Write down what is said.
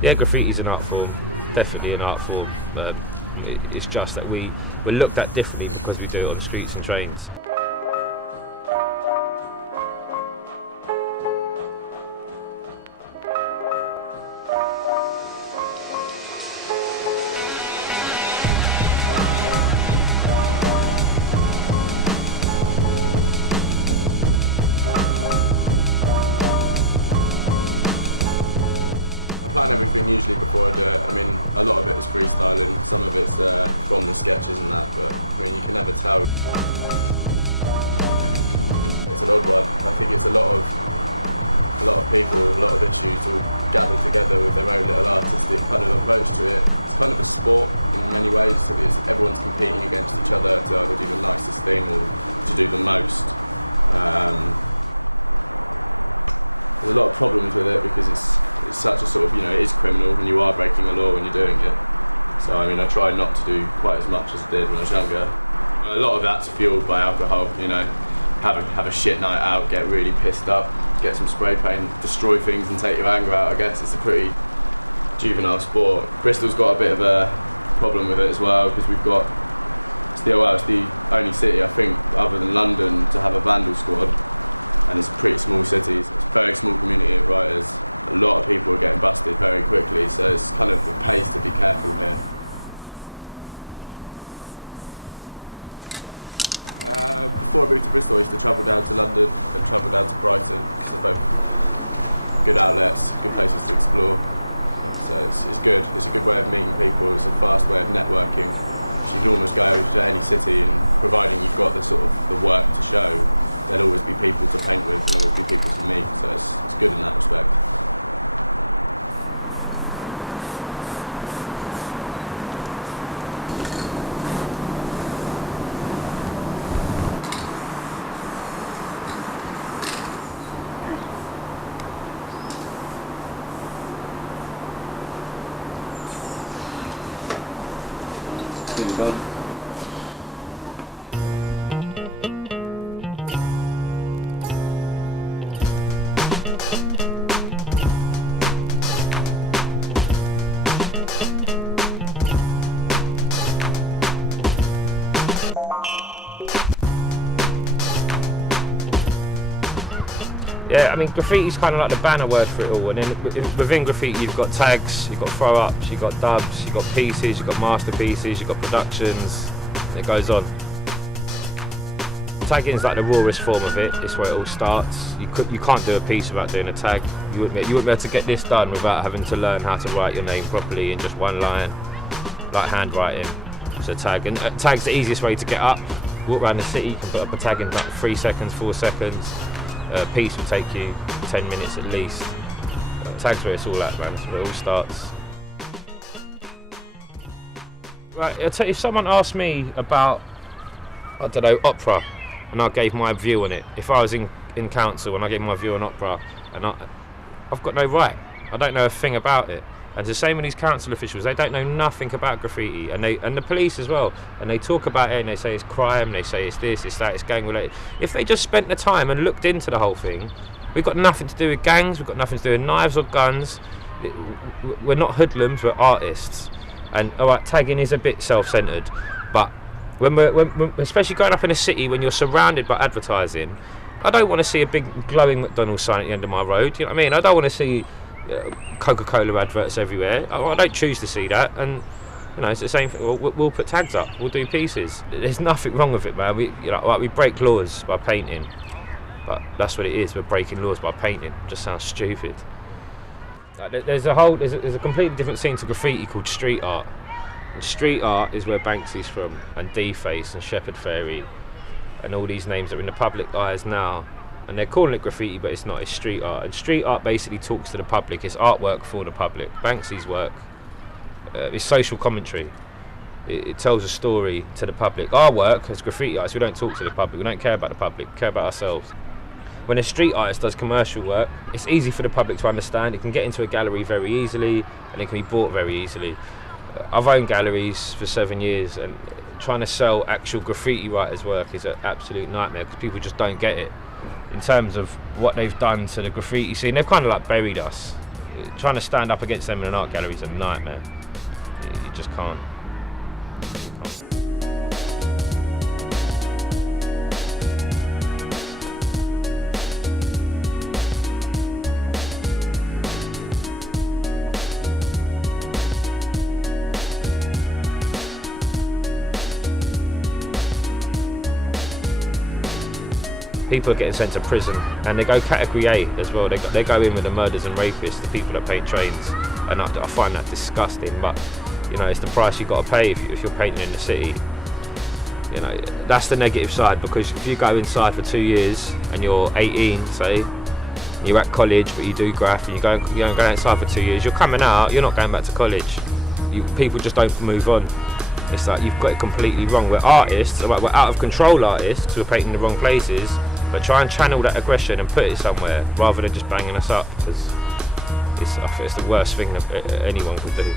Yeah, graffiti's an art form, definitely an art form. It's just that we're looked at differently because we do it on streets and trains. Yeah, I mean, graffiti's kind of like the banner word for it all, and then within graffiti you've got tags, you've got throw-ups, you've got dubs, you've got pieces, you've got masterpieces, you've got productions, and it goes on. Tagging is like the rawest form of it. It's where it all starts. You can't do a piece without doing a tag. You wouldn't be able to get this done without having to learn how to write your name properly in just one line, like handwriting. So tag, and tag's the easiest way to get up. Walk around the city, you can put up a tag in like 3 seconds, 4 seconds. A piece will take you 10 minutes at least. Tag's where it's all at, man. That's where it all starts. Right, if someone asked me about, I don't know, opera, and I gave my view on it. If I was in council and I gave my view on opera, and I've got no right. I don't know a thing about it. And the same with these council officials, they don't know nothing about graffiti, and the police as well. And they talk about it and they say it's crime, they say it's this, it's that, it's gang related. If they just spent the time and looked into the whole thing, we've got nothing to do with gangs, we've got nothing to do with knives or guns. We're not hoodlums, we're artists. And alright, tagging is a bit self-centered, but when we're especially going up in a city when you're surrounded by advertising, I don't want to see a big glowing McDonald's sign at the end of my road. You know what I mean? I don't want to see Coca-Cola adverts everywhere. I don't choose to see that, and you know, it's the same thing. We'll put tags up, we'll do pieces. There's nothing wrong with it, man. We break laws by painting, but that's what it is. We're breaking laws by painting. It just sounds stupid. There's a completely different scene to graffiti called street art. And street art is where Banksy's from, and Deface and Shepherd Fairy, and all these names that are in the public eyes now. And they're calling it graffiti, but it's not, it's street art. And street art basically talks to the public, it's artwork for the public. Banksy's work is social commentary. It tells a story to the public. Our work as graffiti artists, we don't talk to the public, we don't care about the public, we care about ourselves. When a street artist does commercial work, it's easy for the public to understand. It can get into a gallery very easily, and it can be bought very easily. I've owned galleries for 7 years, and trying to sell actual graffiti writers' work is an absolute nightmare because people just don't get it. In terms of what they've done to the graffiti scene, they've kind of like buried us. trying to stand up against them in an art gallery is a nightmare. You just can't. People are getting sent to prison, and they go category A as well. They go in with the murders and rapists, the people that paint trains, and I find that disgusting. But you know, it's the price you've got to pay if you're painting in the city. You know, that's the negative side, because if you go inside for 2 years and you're 18, say, you're at college but you do graph and you go outside for 2 years, you're coming out, you're not going back to college. People just don't move on. It's like you've got it completely wrong. We're artists, we're out of control artists who are painting in the wrong places, but try and channel that aggression and put it somewhere rather than just banging us up, because it's the worst thing that anyone could do.